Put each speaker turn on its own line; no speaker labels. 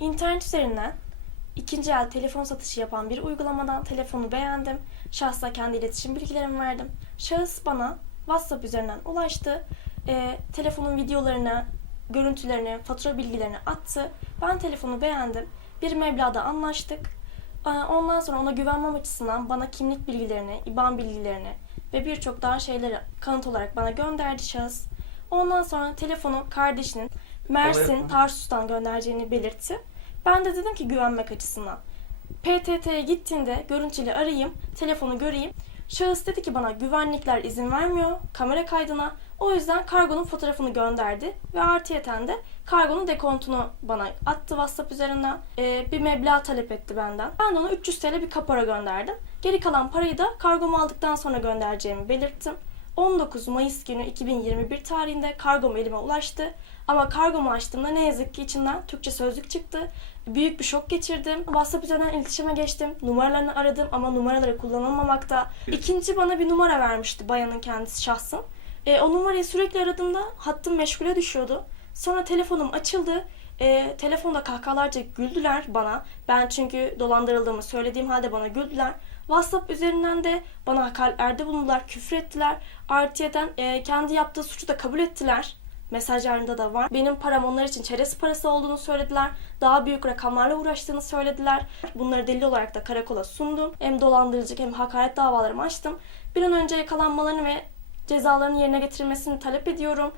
İnternet üzerinden ikinci el telefon satışı yapan bir uygulamadan telefonu beğendim. Şahsa kendi iletişim bilgilerimi verdim. Şahıs bana WhatsApp üzerinden ulaştı. Ee, telefonun videolarını, görüntülerini, fatura bilgilerini attı. Ben telefonu beğendim. Bir meblağda anlaştık. Ee, Ondan sonra ona güvenmem açısından bana kimlik bilgilerini, IBAN bilgilerini ve birçok daha şeyleri kanıt olarak bana gönderdi şahıs. Ondan sonra telefonu kardeşinin Mersin, Tarsus'tan göndereceğini belirtti. Ben de dedim ki güvenmek açısından. PTT'ye gittiğinde görüntülü arayayım, telefonu göreyim. Şahıs dedi ki bana güvenlikler izin vermiyor kamera kaydına. O yüzden kargonun fotoğrafını gönderdi ve artıyeten de kargonun dekontunu bana attı WhatsApp üzerinden. Ee, bir meblağ talep etti benden. Ben de ona 300 TL bir kapora gönderdim. Geri kalan parayı da kargomu aldıktan sonra göndereceğimi belirttim. 19 Mayıs günü 2021 tarihinde kargom elime ulaştı. Ama kargomu açtığımda ne yazık ki içinden Türkçe sözlük çıktı. Büyük bir şok geçirdim. WhatsApp üzerinden iletişime geçtim. Numaralarını aradım ama numaraları kullanılmamakta. İkinci bana bir numara vermişti bayanın kendisi şahsın. E, o numarayı sürekli aradığımda hattım meşgule düşüyordu. Sonra telefonum açıldı. E, telefonda kahkahalarca güldüler bana. Ben çünkü dolandırıldığımı söylediğim halde bana güldüler. WhatsApp üzerinden de bana hakaretlerde bulundular, küfür ettiler. Artıyeten e, kendi yaptığı suçu da kabul ettiler. Mesajlarında da var. Benim param onlar için çerez parası olduğunu söylediler. Daha büyük rakamlarla uğraştığını söylediler. Bunları delil olarak da karakola sundum. Hem dolandırıcılık hem hakaret davalarımı açtım. Bir an önce yakalanmalarını ve cezalarının yerine getirilmesini talep ediyorum.